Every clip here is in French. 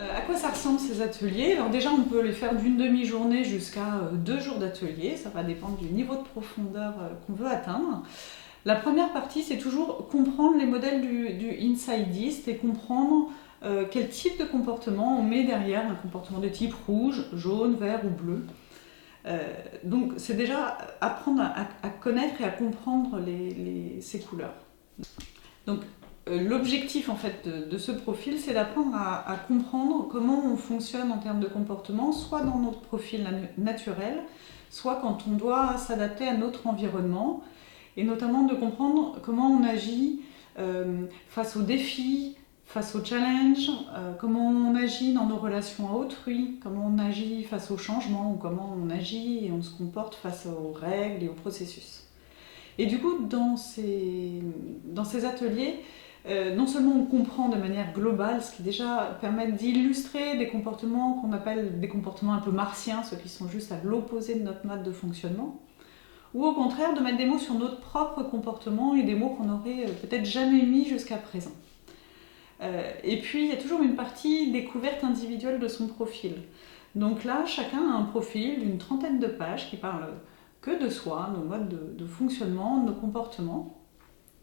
À quoi ça ressemble ces ateliers? Alors déjà, on peut les faire d'une demi-journée jusqu'à 2 jours d'atelier. Ça va dépendre du niveau de profondeur qu'on veut atteindre. La première partie, c'est toujours comprendre les modèles du Insideist et comprendre quel type de comportement on met derrière un comportement de type rouge, jaune, vert ou bleu. Donc c'est déjà apprendre à connaître et à comprendre ces couleurs. Donc l'objectif en fait de ce profil, c'est d'apprendre à comprendre comment on fonctionne en termes de comportement, soit dans notre profil naturel, soit quand on doit s'adapter à notre environnement, et notamment de comprendre comment on agit face aux défis, face aux challenges, comment on agit dans nos relations à autrui, comment on agit face aux changements, ou comment on agit et on se comporte face aux règles et aux processus. Et du coup, dans ces ateliers, non seulement on comprend de manière globale, ce qui déjà permet d'illustrer des comportements qu'on appelle des comportements un peu martiens, ceux qui sont juste à l'opposé de notre mode de fonctionnement, ou au contraire de mettre des mots sur notre propre comportement et des mots qu'on n'aurait peut-être jamais mis jusqu'à présent. Et puis il y a toujours une partie découverte individuelle de son profil. Donc là, chacun a un profil d'une trentaine de pages qui parle que de soi, nos modes de fonctionnement, nos comportements.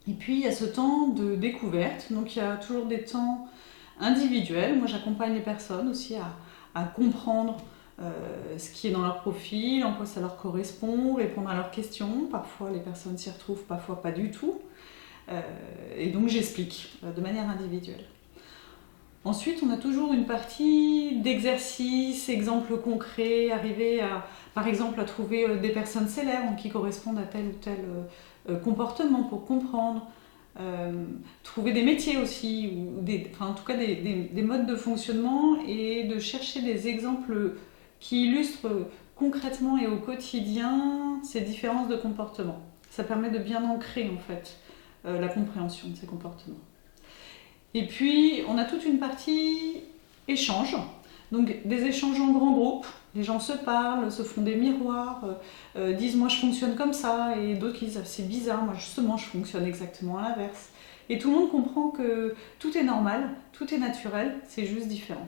Et puis il y a ce temps de découverte, donc il y a toujours des temps individuels. Moi j'accompagne les personnes aussi à comprendre ce qui est dans leur profil, en quoi ça leur correspond, répondre à leurs questions. Parfois les personnes s'y retrouvent, parfois pas du tout. Et donc j'explique de manière individuelle. Ensuite, on a toujours une partie d'exercice, exemples concrets, arriver par exemple à trouver des personnes célèbres qui correspondent à tel ou tel comportement pour comprendre. Trouver des métiers aussi, en tout cas des modes de fonctionnement et de chercher des exemples qui illustrent concrètement et au quotidien ces différences de comportement. Ça permet de bien ancrer en fait la compréhension de ces comportements. Et puis, on a toute une partie échange, donc des échanges en grand groupe. Les gens se parlent, se font des miroirs, disent moi je fonctionne comme ça, et d'autres qui disent c'est bizarre, moi justement je fonctionne exactement à l'inverse. Et tout le monde comprend que tout est normal, tout est naturel, c'est juste différent.